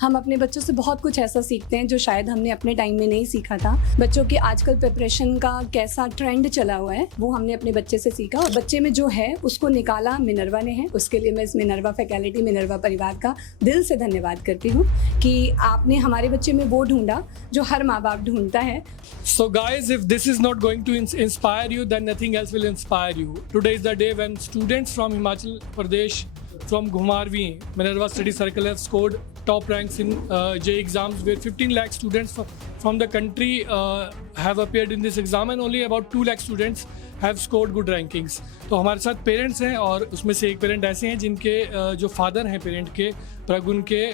हम अपने बच्चों से बहुत कुछ ऐसा सीखते हैं जो शायद हमने अपने टाइम में नहीं सीखा था। बच्चों की आजकल प्रिपरेशन का कैसा ट्रेंड चला हुआ है वो हमने अपने बच्चे से सीखा और बच्चे में जो है उसको निकाला मिनर्वा ने है। उसके लिए मैं इस मिनर्वा फैकल्टी, मिनर्वा परिवार का दिल से धन्यवाद करती हूँ कि आपने हमारे बच्चे में वो ढूंढा जो हर माँ बाप ढूंढता है। So guys, if this is not going to inspire you, then nothing else will inspire you. Today is the day when students from Himachal Pradesh, from Ghumarvi, Minerva Study Circle have scored top ranks in JEE exams, where 15 lakh students from the country have appeared in this exam, and only about 2 lakh students have scored good rankings. तो हमारे साथ parents हैं और उसमें से एक parent ऐसे हैं जिनके जो फादर हैं पेरेंट के, प्रगुन के,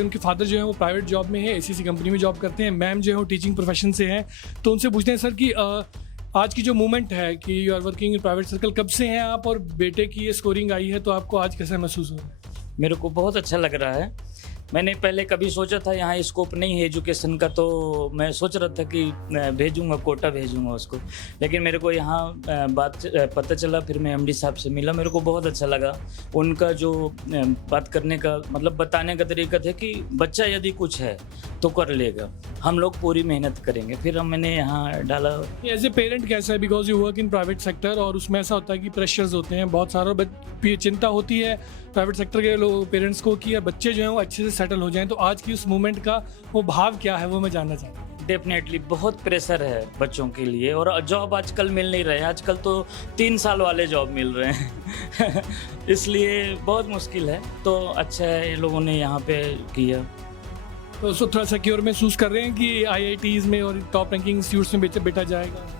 उनके फादर जो हैं वो प्राइवेट जॉब में है, एसीसी कंपनी में जॉब करते हैं। मैम जो है वो टीचिंग प्रोफेशन से हैं। तो उनसे पूछते हैं सर कि आज की जो मूवमेंट है कि you are working in private circle, कब से हैं आप और बेटे की ये स्कोरिंग आई है तो आपको आज कैसा महसूस हो रहा है? मेरे को बहुत अच्छा लग रहा है। मैंने पहले कभी सोचा था यहाँ स्कोप नहीं है एजुकेशन का, तो मैं सोच रहा था कि भेजूँगा, कोटा भेजूँगा उसको, लेकिन मेरे को यहाँ बात पता चला। फिर मैं एमडी साहब से मिला, मेरे को बहुत अच्छा लगा उनका जो बात करने का मतलब बताने का तरीका था कि बच्चा यदि कुछ है तो कर लेगा, हम लोग पूरी मेहनत करेंगे। फिर मैंने यहाँ डाला। एज ए पेरेंट कैसा है, because you work in private sector और उसमें ऐसा होता है कि प्रेशर्स होते हैं बहुत सारा, चिंता होती है प्राइवेट सेक्टर के लोग पेरेंट्स को कि बच्चे जो हैं वो अच्छे से सेटल हो जाएं। तो आज की उस मूवमेंट का वो भाव क्या है वो मैं जानना चाहता हूँ। डेफिनेटली बहुत प्रेशर है बच्चों के लिए और जॉब आजकल मिल नहीं रहे हैं। आजकल तो 3 साल वाले जॉब मिल रहे हैं इसलिए बहुत मुश्किल है। तो अच्छा है ये लोगों ने यहाँ पे किया। तो उसको थोड़ा सिक्योर महसूस कर रहे हैं कि IITs में और टॉप रैंकिंग इंस्टीट्यूट्स में बेटा जाएगा?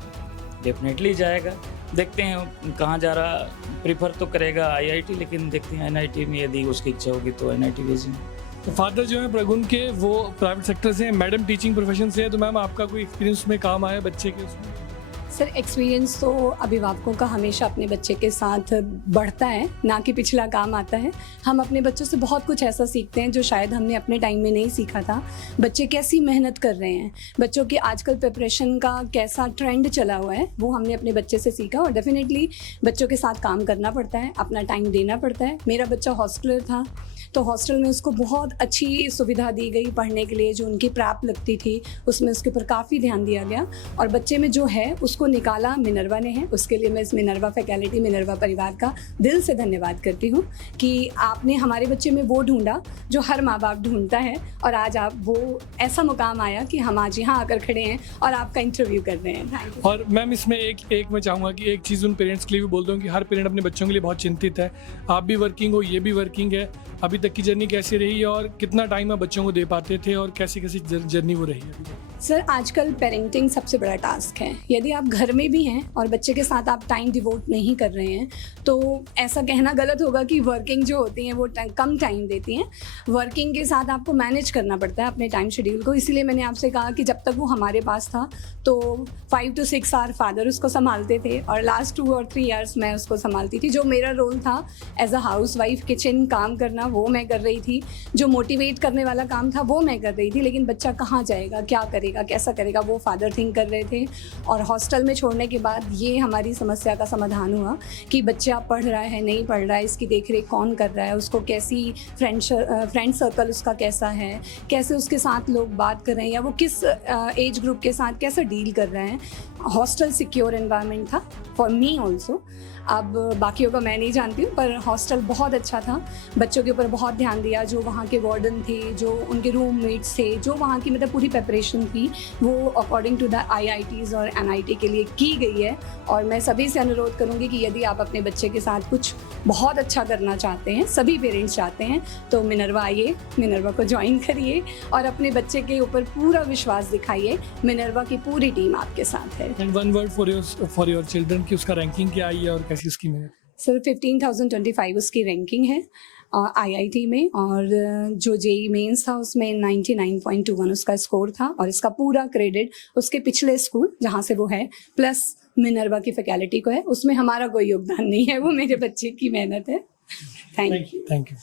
डेफिनेटली जाएगा, देखते हैं कहाँ जा रहा। प्रीफर तो करेगा IIT, लेकिन देखते हैं NIT में यदि उसकी इच्छा होगी तो NIT भेजेंगे। तो फादर जो है प्रगुन के वो प्राइवेट सेक्टर से हैं, मैडम टीचिंग प्रोफेशन से है। तो मैम आपका कोई एक्सपीरियंस में काम आया बच्चे के उसमें? सर एक्सपीरियंस तो अभिभावकों का हमेशा अपने बच्चे के साथ बढ़ता है, ना कि पिछला काम आता है। हम अपने बच्चों से बहुत कुछ ऐसा सीखते हैं जो शायद हमने अपने टाइम में नहीं सीखा था। बच्चे कैसी मेहनत कर रहे हैं, बच्चों की आजकल प्रिपरेशन का कैसा ट्रेंड चला हुआ है वो हमने अपने बच्चे से सीखा। और डेफिनेटली बच्चों के साथ काम करना पड़ता है, अपना टाइम देना पड़ता है। मेरा बच्चा हॉस्टलर था तो हॉस्टल में उसको बहुत अच्छी सुविधा दी गई पढ़ने के लिए, जो उनकी प्राप्त लगती थी उसमें उसके ऊपर काफ़ी ध्यान दिया गया और बच्चे में जो है उसको निकाला मिनर्वा ने है। उसके लिए मैं इस मिनर्वा फैकल्टी, मिनर्वा परिवार का दिल से धन्यवाद करती हूँ कि आपने हमारे बच्चे में वो ढूंढा जो हर माँ बाप ढूंढता है और आज आप वो ऐसा मुकाम आया कि हम आज यहाँ आकर खड़े हैं और आपका इंटरव्यू कर रहे हैं। Thank you. और मैम इसमें एक मैं चाहूँगा कि एक चीज़ उन पेरेंट्स के लिए भी बोल दूँ कि हर पेरेंट अपने बच्चों के लिए बहुत चिंतित है। आप भी वर्किंग हो, ये भी वर्किंग है। अभी तक की जर्नी कैसी रही और कितना टाइम आप बच्चों को दे पाते थे और कैसी कैसी जर्नी वो रही है? सर आजकल पेरेंटिंग सबसे बड़ा टास्क है। यदि आप घर में भी हैं और बच्चे के साथ आप टाइम डिवोट नहीं कर रहे हैं तो ऐसा कहना गलत होगा कि वर्किंग जो होती हैं वो कम टाइम देती हैं। वर्किंग के साथ आपको मैनेज करना पड़ता है अपने टाइम शेड्यूल को। इसलिए मैंने आपसे कहा कि जब तक वो हमारे पास था तो 5 to 6 आवर फादर उसको संभालते थे और लास्ट 2 और 3 इयर्स मैं उसको संभालती थी। जो मेरा रोल था as a housewife, kitchen काम करना वो मैं कर रही थी, जो मोटिवेट करने वाला काम था वो मैं कर रही थी। लेकिन बच्चा कहाँ जाएगा, क्या करेगा, कैसा करेगा, वो फादर थिंक कर रहे थे। और हॉस्टल में छोड़ने के बाद ये हमारी समस्या का समाधान हुआ कि बच्चा पढ़ रहा है नहीं पढ़ रहा है, इसकी देखरेख कौन कर रहा है, उसको कैसी फ्रेंड सर्कल उसका कैसा है, कैसे उसके साथ लोग बात कर रहे हैं या वो किस एज ग्रुप के साथ कैसा डील कर रहे हैं। हॉस्टल सिक्योर एनवायरनमेंट था फॉर मी ऑल्सो। अब बाकियों का मैं नहीं जानती हूँ पर हॉस्टल बहुत अच्छा था। बच्चों के ऊपर बहुत ध्यान दिया, जो वहाँ के वार्डन थे, जो उनके रूममेट्स थे, जो वहाँ की मतलब पूरी प्रिपरेशन थी वो अकॉर्डिंग टू द IITs और NIT के लिए की गई है। और मैं सभी से अनुरोध करूँगी कि यदि आप अपने बच्चे के साथ कुछ बहुत अच्छा करना चाहते हैं, सभी पेरेंट्स चाहते हैं, तो मिनर्वा आइए, मिनर्वा को ज्वाइन करिए और अपने बच्चे के ऊपर पूरा विश्वास दिखाइए। मिनर्वा की पूरी टीम आपके साथ है। And one word for your children की उसका रैंकिंग क्या आई है और कैसी उसकी मेहनत? सर 15,025 उसकी रैंकिंग है IIT में और जो JEE मेंस था उसमें 99.21 उसका स्कोर था। और इसका पूरा क्रेडिट उसके पिछले स्कूल जहाँ से वो है प्लस मिनर्वा की फैकल्टी को है। उसमें हमारा कोई योगदान नहीं है, वो मेरे बच्चे की मेहनत है। Thank you.